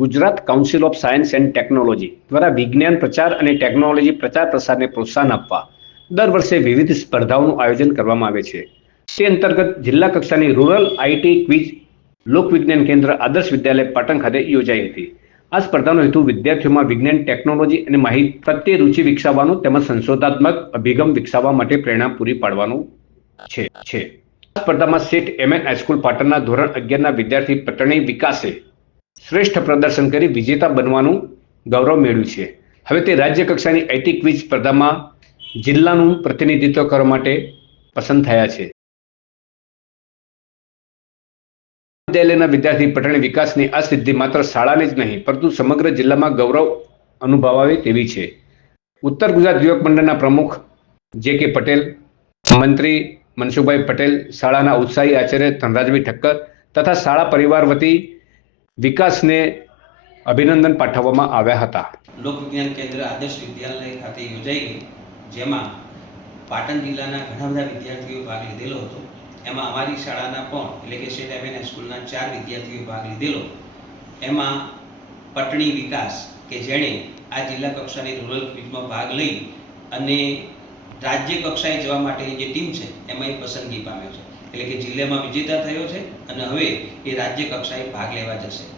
Gujarat council of science and technology દ્વારા વિજ્ઞાન પ્રચાર અને ટેકનોલોજી પ્રચાર પ્રસારને પ્રોત્સાહન આપવા દર વર્ષે વિવિધ સ્પર્ધાઓનું આયોજન કરવામાં આવે છે. તે અંતર્ગત જિલ્લા કક્ષાની રૂરલ આઈટી ક્વિઝ લોકવિજ્ઞાન કેન્દ્ર આદર્શ વિદ્યાલય પાટણ ખાતે યોજાઈ હતી. આ સ્પર્ધાનો હેતુ વિદ્યાર્થીઓમાં વિજ્ઞાન ટેકનોલોજી અને માહિતી પ્રત્યે રુચિ વિકસાવવાનો તેમજ સંશોધાત્મક અભિગમ વિકસાવવા માટે પ્રેરણા પૂરી પાડવાનું છે આ સ્પર્ધામાં સેઠ એમએન હાઈસ્કૂલ પાટણના ધોરણ અગિયારના વિદ્યાર્થી પટણી વિકાસે શ્રેષ્ઠ પ્રદર્શન કરી વિજેતા બનવાનું ગૌરવ મેળવ્યું છે. હવે તે રાજ્ય કક્ષાની આઈટી ક્વિઝ સ્પર્ધામાં જિલ્લાનું પ્રતિનિધિત્વ કરવા માટે પસંદ થયા છે. મહાવિદ્યાલયના વિદ્યાર્થી પટણી વિકાસની આ સિદ્ધિ માત્ર શાળાને જ નહીં, પરંતુ સમગ્ર જિલ્લામાં ગૌરવ અનુભવાવે તેવી છે. ઉત્તર ગુજરાત યુવક મંડળના પ્રમુખ જે કે પટેલ, મંત્રી મનસુખભાઈ પટેલ, શાળાના ઉત્સાહી આચાર્ય ધનરાજભાઈ ઠક્કર તથા શાળા પરિવાર વતી વિકાસને અભિનંદન પાઠવવામાં આવ્યા હતા. લોકવિજ્ઞાન કેન્દ્ર આદર્શ વિદ્યાલય ખાતે યોજાઈ ગઈ, જેમાં પાટણ જિલ્લાના ઘણા બધા વિદ્યાર્થીઓએ ભાગ લીધેલો હતો. એમાં અમારી શાળાના પણ, એટલે કે સ્ટેટ એમ સ્કૂલના ચાર વિદ્યાર્થીઓ ભાગ લીધેલો. એમાં પટણી વિકાસ, કે જેણે આ જિલ્લા કક્ષાની રૂરલ ક્વિઝમાં ભાગ લઈ અને રાજ્ય કક્ષાએ જવા માટેની જે ટીમ છે, એમાં એ પસંદગી પામ્યો છે. એટલે કે જિલ્લામાં વિજેતા થયો છે અને હવે એ રાજ્ય કક્ષાએ ભાગ લેવા જશે.